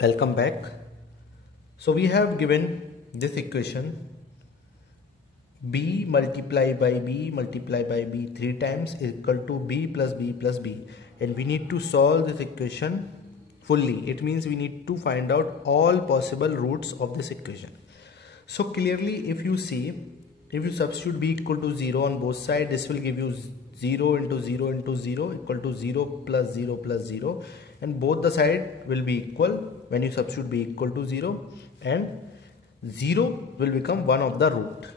Welcome back. So we have given this equation b multiplied by b multiplied by b 3 times is equal to b plus b plus b, and we need to solve this equation fully. It means we need to find out all possible roots of this equation. So clearly, if you see, if you substitute b equal to 0 on both sides, this will give you 0 into 0 into 0 equal to 0 plus 0 plus 0, and both the side will be equal when you substitute b equal to 0, and 0 will become one of the root.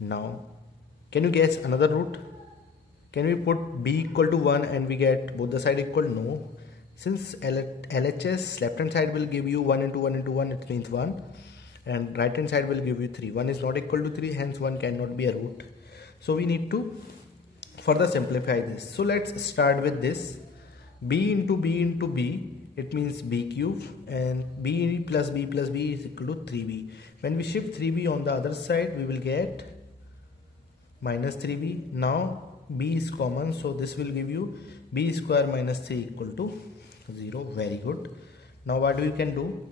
Now can you guess another root? Can we put b equal to 1 and we get both the side equal? No, since LHS left hand side will give you 1 into 1 into 1, it means 1, and right hand side will give you 3. 1 is not equal to 3, hence 1 cannot be a root. So we need to further simplify this. So let's start with this. B into b into b, it means b cube, and b plus b plus b is equal to 3b. When we shift 3b on the other side, we will get minus 3b. Now b is common, so this will give you b square minus 3 equal to 0. Very good. Now what we can do?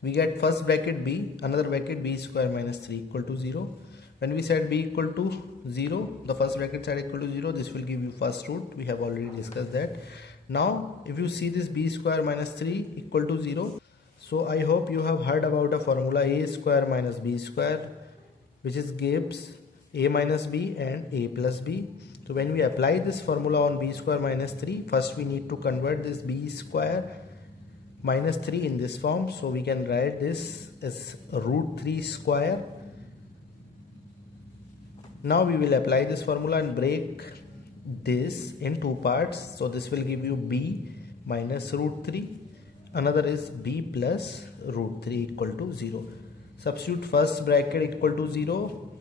We get first bracket b, another bracket b square minus 3 equal to 0. When we set b equal to 0, the first bracket side equal to 0, this will give you first root. We have already discussed that. Now if you see this b square minus 3 equal to 0, so I hope you have heard about a formula a square minus b square, which is gives a minus b and a plus b. So when we apply this formula on b square minus 3, first we need to convert this b square minus 3 in this form, so we can write this as root 3 square. Now we will apply this formula and break this in two parts. So this will give you b minus root 3, another is b plus root 3 equal to 0. Substitute first bracket equal to 0,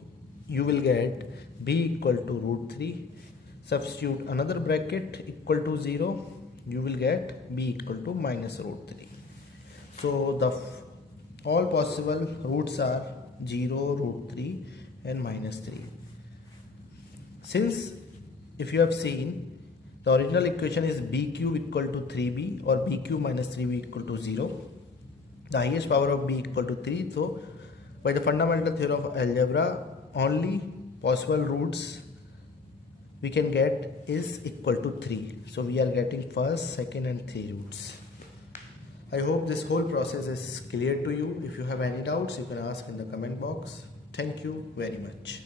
you will get b equal to root 3. Substitute another bracket equal to 0, you will get b equal to minus root 3. So the all possible roots are 0, root 3 and minus 3. Since if you have seen, the original equation is b cube equal to 3b or b cube minus 3b equal to 0. The highest power of b equal to 3. So by the fundamental theory of algebra, only possible roots we can get is equal to 3. So we are getting first, second and 3 roots. I hope this whole process is clear to you. If you have any doubts, you can ask in the comment box. Thank you very much.